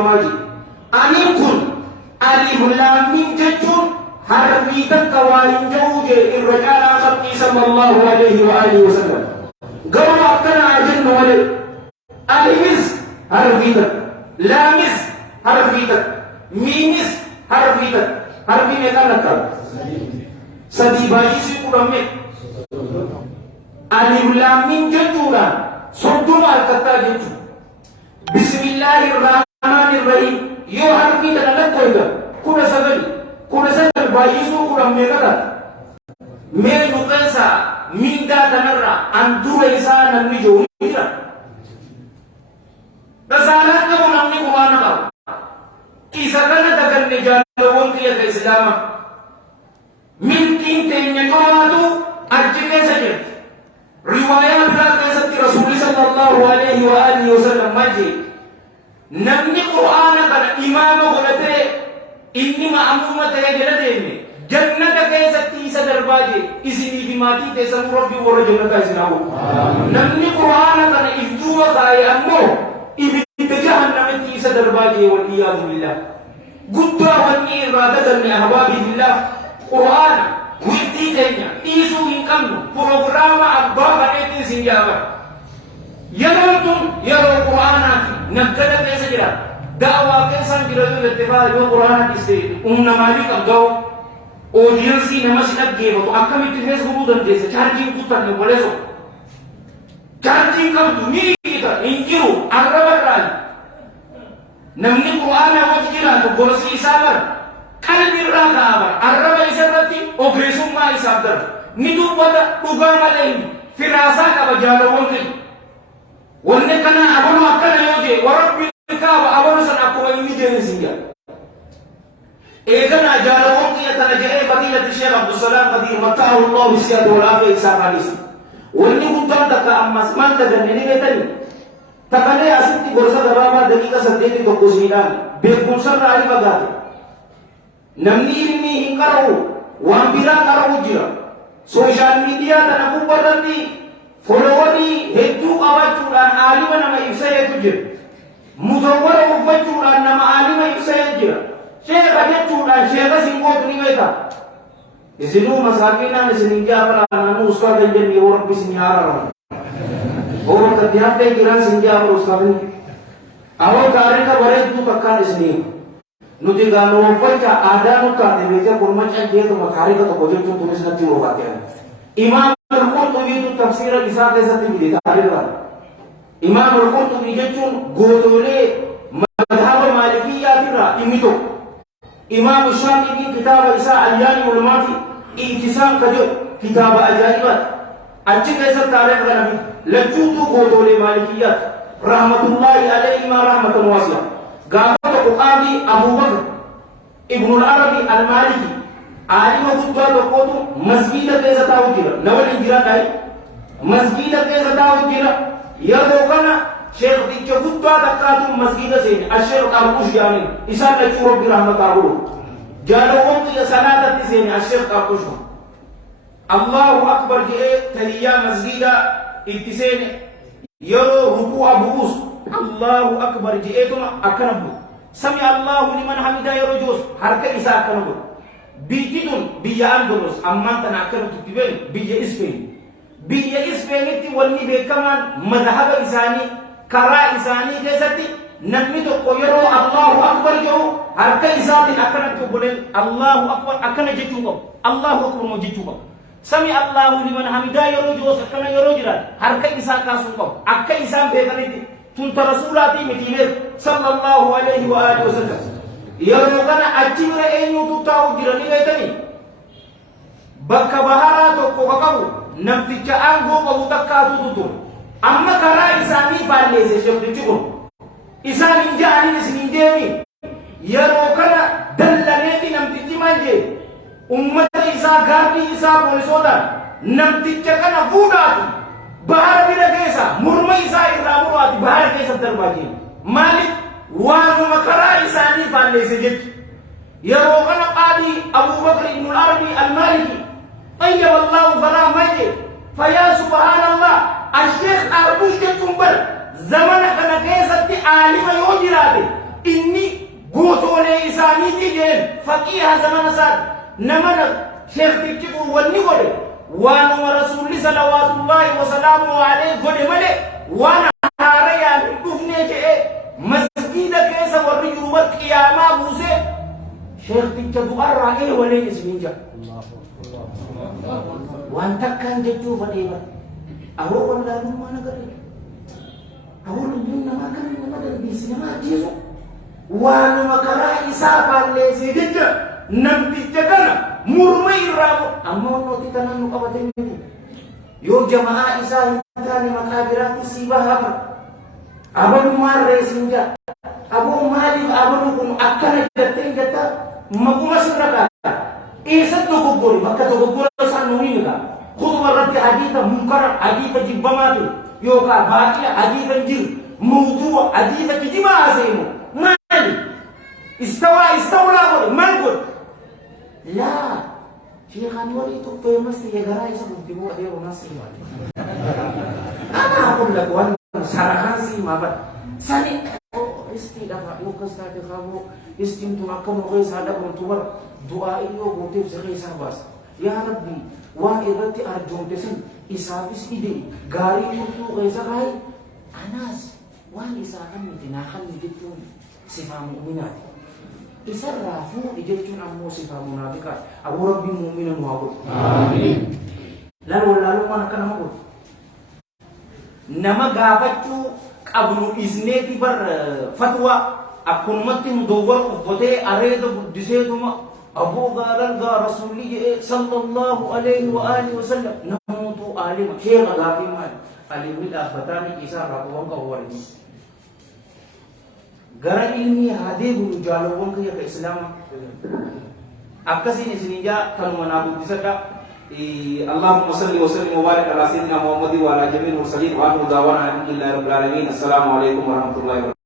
فماجي ألف كن ألف لام من جتون حرفيتك وإن جوجي الرجال خلقي صلى الله عليه وآله وسلم قول أبتنا عجل ولي ألفز حرفيتك لامز حرفيتك ميمز حرفيتك حرفي مكانك سدي بايسي قرمي ألف لام من جتونا صدوم الكتا جتو بسم الله الرحمن الرحيم يو حرفيتك نتويدا كنا سدل بايسو قرمي كتا مي نقصا من دا تنرى أنتو إسانا نجو ميرا رسالات نمو نمني قوانا قاو كيسا كنا تكن نجال وانقيا كإسلام من كنتين نقواتو أرجي سجد رواية بلا كيسة رسول صلى الله عليه وآله وسلم مجي نمني قوانا كان إمام غلطة إنما أمومة يجلدين جنة كيسة تيسة درباجي إسيني في ماتي كيسة مربي ورى جنة كيسناو نمني قوانا كان إفتوى كاي أمو بجهنم تيسة درباجي والعياذ بالله قدوا واني إرادة من أحبابي بالله قرآن ويدي كينيا إيسو إنكمنو بروغرام أبا فنيتي سنجابا يروتم يرو قرآنات نقل كيسة جرا دعوة كيسة جرا يلتفا يو قرآن إستيد نمالي كمدو audiensi nama sikat geva to akam itu Facebook dan desa charging putar ne boleh so charging kam tu ni kita injiru araba kali namni Quran awak jira to gorsi sabar kalbi raka abar araba isarati ogresum ma isabdar nidu pada tugang malai firasa ka bajalo wonki wonne kana abono akana yoje warabbika wa abono san akko ini je singa إذن أجالهم يتنجئ فضيلة الشيخ عبد السلام قدير متعه الله بالسيادة والعافية إساق عليسي وإني كنت أنتك أمس من تجنني بيتني تقني أسنتي قرصة دبابا دقيقة سديتي تقوزينان بيكم سر علي بغاتي نمني إني إنكره وانبرا كره جرا سوشال ميديا تنكو برنتي فولوري هدو قواتشوران عالما نما إفسايا تجر مدور وفجوران نما عالما إفسايا جرا شيخ أجتونا شيخ سيموت نيويتا إذنو مساكينا نسنجا برا أستاذ الجنة ورب سنيارا ورب تديان تي جيران سنجا برا أستاذ أول كاريكا بريد تو تكان سنيو نتي غانو فايتا آدانو كان دبيتا كرمچا جيتو مكاريكا تو بوجو تو تونس نتي وباكيان إمام القرطبي تو تفسير إسحاق ساتي بيتا كاريكا إمام القرطبي جتون غوتولي مذهب مالكية ترى إميتو إمام الشافعي كتاب إساء الجاني والماتي إنتسام كجو كتاب أجائبات أجل كيسر تاريخ غنبي لجوتو قوتو لمالكيات رحمة الله عليه ما رحمة واسعة قامت قاضي أبو بكر ابن العربي المالكي عالم قدوة قوتو مسجد كيسر تاوجيرا نوال انجرا كاي مسجد كيسر تاوجيرا يردوكنا شيخ ديكو قدوة تقاتو مسجد سين الشيخ أبوش جامين إسان لكي ربي رحمة الله جالو وقت صلاة سين الشيخ أبوش الله أكبر جئ تليا مسجد اتسين يرو ركوع بوس الله أكبر جئتنا أكنب سمع الله لمن حمده يرو جوس حركة إساء أكنب بيجدون بيا أندلس أمان تنأكل تتبين بيا إسبين بيا إسبين إتي والني بكمان مذهب إساني كرا إساني جسدي نمي تو يرو الله أكبر جو حركة إساتي أكنب تقولين الله أكبر أكنب جتوبا الله أكبر مجتوبا سمع الله لمن حمده يرو جوس أكنب يرو جرات حركة إساء كاسوبا أكا إسان بيكنيتي تنت رسولاتي متينير صلى الله عليه وآله وسلم يرو كان أجير أينو تتاو جراني بيتني بك بهارا توقو كاكو نمتك أنغو كبتكاتو تتو أما كرا إساني فاليسي شيخ تتكون إساني جاني نسنجيني يرو كان دلنيتي نمتك مانجي أمت إسا غاردي إسا بوليسودا نمتك كان فوداتو بهار بلا كيسا مرمى إسا إراموراتي بهار كيسا درباجي مالك وانو مكرا إساني فاليسي جت يرو كان قاضي أبو بكر بن العربي المالكي طيب الله فلا مجد فيا سبحان الله الشيخ أربوش كتنبر زمن كان كيسة عالم يوجراته إني Motolee isaaniitii jeen faqiiha zamana isaati nama sheektichi kun wanni godhe waanuma rasuulli salawaatullaahi wasalaamu alayhi godhe malee waan haarayaan hin dhufnee jedhee masgiida keessa warri jiru bar qiyaamaa buusee sheekticha du'arraa waleen isiniin jira waan takkaan jechuu fadhee bara ahoo wallaalummaa nagarre ahoo lubbuun namaa kan nama darbiisi nama ajjeesu waanuma karaa isaa balleessee jecha namticha kana murma irraa ammoo nooti tanaan nu qabatee miti yoo jamaa isaa hin taane maqaa biraatti sii bahaa bara abalummaan reesin jaa aboo maaliif abaluu kun akkana jettee jetta maquma sirra kaata eessatti dogoggore bakka dogoggora isaan nu himika khutba irratti hadiisa munkara hadiisa jibbamaatu yookaan baaqila hadiisa hin jiru mawdu'a hadiisa kijimaa haaseemu maali istawlaa godhe maal godhe laa sheekhaan walii tuffee masti egaraa isa guddiboo adeemu nasi anaa kun lakwaan sarahaan sii maabadha sani istiidhafa yookas taate qabu istiin tun akka muqee isaa dhabamtu bara du'aa iyyoo gooteef siree isaa baasa yaa rabbi waan irratti arjoomte sin isaafis ide gaarii murtuu keessa kaayi anaas waan isaa kanniti naa kanni jechuun sifaa mu'minaati isarraa fuudhi jechuun ammoo sifaa munaafiqaati aboo rabbiin mu'mina nu haa godhu amiin laalummaan akka nama godhu nama gaafachuu qabnu isneeti bar fatwa akkumatti nu dowwar uffotee areeda guddiseetuma aboo gaalalgaa rasuulli jedhee sallallahu alayhi wa alihi wa sallam namoota aalima sheekha gaafii maali alimni dhaabbataanii isaa raaqoowwan qabu warri gara ilmi hadee bunu jaalawwan kiyya ka islaama akkasiin isin ijaa kanuma naa guddisadha اللهم صل وسلم وبارك على سيدنا محمد وعلى جميع المرسلين وآخر دعوانا الحمد لله رب العالمين السلام عليكم ورحمة الله وبركاته